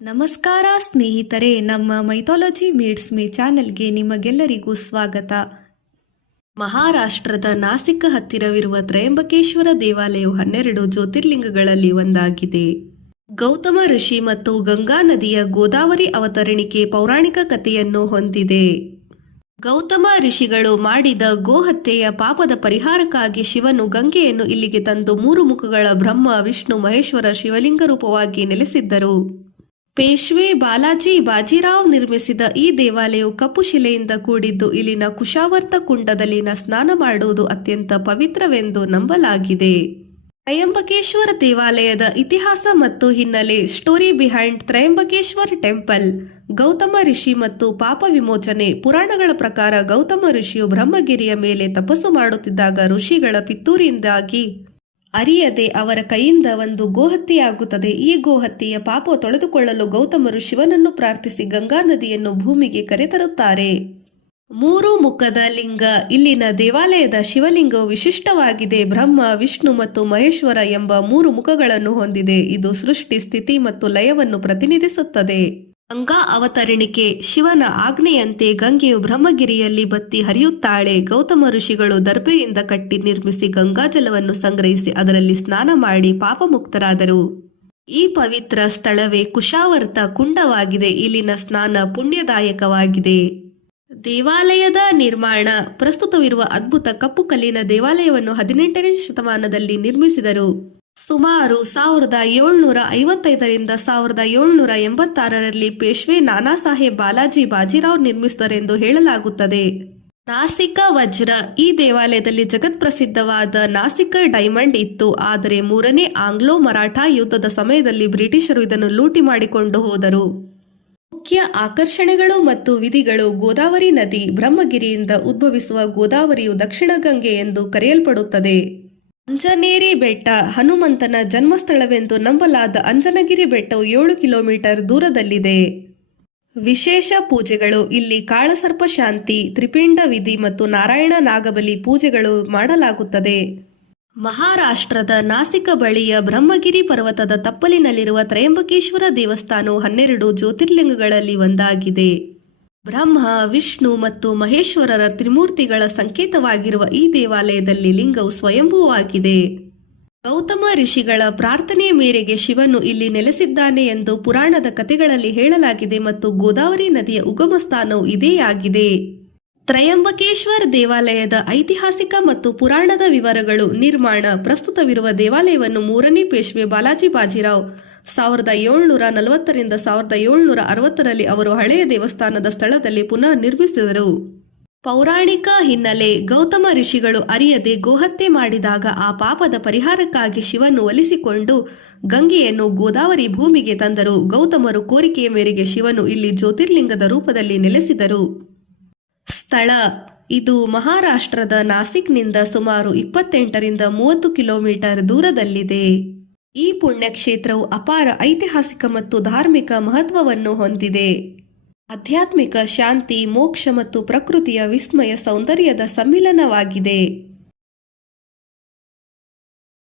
ನಮಸ್ಕಾರ ಸ್ನೇಹಿತರೆ, ನಮ್ಮ ಮೈಥಾಲಜಿ ಮೀಡ್ಸ್ ಮೀ ಚಾನೆಲ್ಗೆ ನಿಮಗೆಲ್ಲರಿಗೂ ಸ್ವಾಗತ. ಮಹಾರಾಷ್ಟ್ರದ ನಾಸಿಕ್ ಹತ್ತಿರವಿರುವ ತ್ರಯಂಬಕೇಶ್ವರ ದೇವಾಲಯವು 12 ಜ್ಯೋತಿರ್ಲಿಂಗಗಳಲ್ಲಿ ಒಂದಾಗಿದೆ. ಗೌತಮ ಋಷಿ ಮತ್ತು ಗಂಗಾ ನದಿಯ ಗೋದಾವರಿ ಅವತರಣಿಕೆ ಪೌರಾಣಿಕ ಕಥೆಯನ್ನು ಹೊಂದಿದೆ. ಗೌತಮ ಋಷಿಗಳು ಮಾಡಿದ ಗೋಹತ್ಯೆಯ ಪಾಪದ ಪರಿಹಾರಕ್ಕಾಗಿ ಶಿವನು ಗಂಗೆಯನ್ನು ಇಲ್ಲಿಗೆ ತಂದು 3 ಮುಖಗಳ ಬ್ರಹ್ಮ, ವಿಷ್ಣು, ಮಹೇಶ್ವರ ಶಿವಲಿಂಗ ರೂಪವಾಗಿ ನೆಲೆಸಿದ್ದರು. ಪೇಶ್ವೆ ಬಾಲಾಜಿ ಬಾಜಿರಾವ್ ನಿರ್ಮಿಸಿದ ಈ ದೇವಾಲಯವು ಕಪ್ಪು ಶಿಲೆಯಿಂದ ಕೂಡಿದ್ದು, ಇಲ್ಲಿನ ಕುಶಾವರ್ತ ಕುಂಡದಲ್ಲಿನ ಸ್ನಾನ ಮಾಡುವುದು ಅತ್ಯಂತ ಪವಿತ್ರವೆಂದು ನಂಬಲಾಗಿದೆ. ತ್ರಯಂಬಕೇಶ್ವರ ದೇವಾಲಯದ ಇತಿಹಾಸ ಮತ್ತು ಹಿನ್ನೆಲೆ. Story behind Trimbakeshwar temple. Gautama Rishi ಮತ್ತು ಪಾಪ ವಿಮೋಚನೆ. ಪುರಾಣಗಳ ಪ್ರಕಾರ ಗೌತಮ ಋಷಿಯು ಬ್ರಹ್ಮಗಿರಿಯ ಮೇಲೆ ತಪಸ್ಸು ಮಾಡುತ್ತಿದ್ದಾಗ ಋಷಿಗಳ ಪಿತ್ತೂರಿಯಿಂದಾಗಿ ಅರಿಯದೆ ಅವರ ಕೈಯಿಂದ ಒಂದು ಗೋಹತ್ಯೆಯಾಗುತ್ತದೆ. ಈ ಗೋಹತ್ಯೆಯ ಪಾಪ ತೊಳೆದುಕೊಳ್ಳಲು ಗೌತಮರು ಶಿವನನ್ನು ಪ್ರಾರ್ಥಿಸಿ ಗಂಗಾ ನದಿಯನ್ನು ಭೂಮಿಗೆ ಕರೆತರುತ್ತಾರೆ. 3 ಮುಖದ ಲಿಂಗ. ಇಲ್ಲಿನ ದೇವಾಲಯದ ಶಿವಲಿಂಗವು ವಿಶಿಷ್ಟವಾಗಿದೆ. ಬ್ರಹ್ಮ, ವಿಷ್ಣು ಮತ್ತು ಮಹೇಶ್ವರ ಎಂಬ 3 ಮುಖಗಳನ್ನು ಹೊಂದಿದೆ. ಇದು ಸೃಷ್ಟಿ, ಸ್ಥಿತಿ ಮತ್ತು ಲಯವನ್ನು ಪ್ರತಿನಿಧಿಸುತ್ತದೆ. ಗಂಗಾ ಅವತರಣಿಕೆ. ಶಿವನ ಆಜ್ಞೆಯಂತೆ ಗಂಗೆಯು ಬ್ರಹ್ಮಗಿರಿಯಲ್ಲಿ ಬತ್ತಿ ಹರಿಯುತ್ತಾಳೆ. ಗೌತಮ ಋಷಿಗಳು ದರ್ಭೆಯಿಂದ ಕಟ್ಟಿ ನಿರ್ಮಿಸಿ ಗಂಗಾಜಲವನ್ನು ಸಂಗ್ರಹಿಸಿ ಅದರಲ್ಲಿ ಸ್ನಾನ ಮಾಡಿ ಪಾಪಮುಕ್ತರಾದರು. ಈ ಪವಿತ್ರ ಸ್ಥಳವೇ ಕುಶಾವರ್ತ ಕುಂಡವಾಗಿದೆ. ಇಲ್ಲಿನ ಸ್ನಾನ ಪುಣ್ಯದಾಯಕವಾಗಿದೆ. ದೇವಾಲಯದ ನಿರ್ಮಾಣ. ಪ್ರಸ್ತುತವಿರುವ ಅದ್ಭುತ ಕಪ್ಪು ಕಲ್ಲಿನ ದೇವಾಲಯವನ್ನು 18ನೇ ಶತಮಾನದಲ್ಲಿ ನಿರ್ಮಿಸಿದರು. ಸುಮಾರು 1755ರಿಂದ 1786ರಲ್ಲಿ ಪೇಶ್ವೆ ನಾನಾ ಸಾಹೇಬ್ ಬಾಲಾಜಿ ಬಾಜಿರಾವ್ ನಿರ್ಮಿಸಿದರೆಂದು ಹೇಳಲಾಗುತ್ತದೆ. ನಾಸಿಕ ವಜ್ರ. ಈ ದೇವಾಲಯದಲ್ಲಿ ಜಗತ್ಪ್ರಸಿದ್ಧವಾದ ನಾಸಿಕ ಡೈಮಂಡ್ ಇತ್ತು. ಆದರೆ 3ನೇ ಆಂಗ್ಲೋ ಮರಾಠಾ ಯುದ್ಧದ ಸಮಯದಲ್ಲಿ ಬ್ರಿಟಿಷರು ಇದನ್ನು ಲೂಟಿ ಮಾಡಿಕೊಂಡು ಹೋದರು. ಮುಖ್ಯ ಆಕರ್ಷಣೆಗಳು ಮತ್ತು ವಿಧಿಗಳು. ಗೋದಾವರಿ ನದಿ. ಬ್ರಹ್ಮಗಿರಿಯಿಂದ ಉದ್ಭವಿಸುವ ಗೋದಾವರಿಯು ದಕ್ಷಿಣ ಗಂಗೆ ಎಂದು ಕರೆಯಲ್ಪಡುತ್ತದೆ. ಅಂಜನೇರಿ ಬೆಟ್ಟ. ಹನುಮಂತನ ಜನ್ಮಸ್ಥಳವೆಂದು ನಂಬಲಾದ ಅಂಜನಗಿರಿ ಬೆಟ್ಟವು 7 ಕಿಲೋಮೀಟರ್ ದೂರದಲ್ಲಿದೆ. ವಿಶೇಷ ಪೂಜೆಗಳು. ಇಲ್ಲಿ ಕಾಳಸರ್ಪ ಶಾಂತಿ, ತ್ರಿಪಿಂಡ ವಿಧಿ ಮತ್ತು ನಾರಾಯಣ ನಾಗಬಲಿ ಪೂಜೆಗಳು ಮಾಡಲಾಗುತ್ತದೆ. ಮಹಾರಾಷ್ಟ್ರದ ನಾಸಿಕ ಬಳಿಯ ಬ್ರಹ್ಮಗಿರಿ ಪರ್ವತದ ತಪ್ಪಲಿನಲ್ಲಿರುವ ತ್ರಯಂಬಕೇಶ್ವರ ದೇವಸ್ಥಾನವು 12 ಜ್ಯೋತಿರ್ಲಿಂಗಗಳಲ್ಲಿ ಒಂದಾಗಿದೆ. ಬ್ರಹ್ಮ, ವಿಷ್ಣು ಮತ್ತು ಮಹೇಶ್ವರರ ತ್ರಿಮೂರ್ತಿಗಳ ಸಂಕೇತವಾಗಿರುವ ಈ ದೇವಾಲಯದಲ್ಲಿ ಲಿಂಗವು ಸ್ವಯಂಭೂವಾಗಿದೆ. ಗೌತಮ ಋಷಿಗಳ ಪ್ರಾರ್ಥನೆಯ ಮೇರೆಗೆ ಶಿವನು ಇಲ್ಲಿ ನೆಲೆಸಿದ್ದಾನೆ ಎಂದು ಪುರಾಣದ ಕಥೆಗಳಲ್ಲಿ ಹೇಳಲಾಗಿದೆ ಮತ್ತು ಗೋದಾವರಿ ನದಿಯ ಉಗಮ ಸ್ಥಾನವು ಇದೇ ಆಗಿದೆ. ತ್ರಯಂಬಕೇಶ್ವರ ದೇವಾಲಯದ ಐತಿಹಾಸಿಕ ಮತ್ತು ಪುರಾಣದ ವಿವರಗಳು. ನಿರ್ಮಾಣ. ಪ್ರಸ್ತುತವಿರುವ ದೇವಾಲಯವನ್ನು 3ನೇ ಪೇಶ್ವೆ ಬಾಲಾಜಿ ಬಾಜಿರಾವ್ 1740ರಿಂದ 1760ರಲ್ಲಿ ಅವರು ಹಳೆಯ ದೇವಸ್ಥಾನದ ಸ್ಥಳದಲ್ಲಿ ಪುನಃ ನಿರ್ಮಿಸಿದರು. ಪೌರಾಣಿಕ ಹಿನ್ನೆಲೆ. ಗೌತಮ ಋಷಿಗಳು ಅರಿಯದೆ ಗೋಹತ್ಯೆ ಮಾಡಿದಾಗ ಆ ಪಾಪದ ಪರಿಹಾರಕ್ಕಾಗಿ ಶಿವನು ಒಲಿಸಿಕೊಂಡು ಗಂಗೆಯನ್ನು ಗೋದಾವರಿ ಭೂಮಿಗೆ ತಂದರು. ಗೌತಮರು ಕೋರಿಕೆಯ ಮೇರೆಗೆ ಶಿವನು ಇಲ್ಲಿ ಜ್ಯೋತಿರ್ಲಿಂಗದ ರೂಪದಲ್ಲಿ ನೆಲೆಸಿದರು. ಸ್ಥಳ. ಇದು ಮಹಾರಾಷ್ಟ್ರದ ನಾಸಿಕ್ನಿಂದ ಸುಮಾರು 28ರಿಂದ 30 ಕಿಲೋಮೀಟರ್ ದೂರದಲ್ಲಿದೆ. ಈ ಪುಣ್ಯಕ್ಷೇತ್ರವು ಅಪಾರ ಐತಿಹಾಸಿಕ ಮತ್ತು ಧಾರ್ಮಿಕ ಮಹತ್ವವನ್ನು ಹೊಂದಿದೆ. ಆಧ್ಯಾತ್ಮಿಕ ಶಾಂತಿ, ಮೋಕ್ಷ ಮತ್ತು ಪ್ರಕೃತಿಯ ವಿಸ್ಮಯ ಸೌಂದರ್ಯದ ಸಮ್ಮಿಲನವಾಗಿದೆ.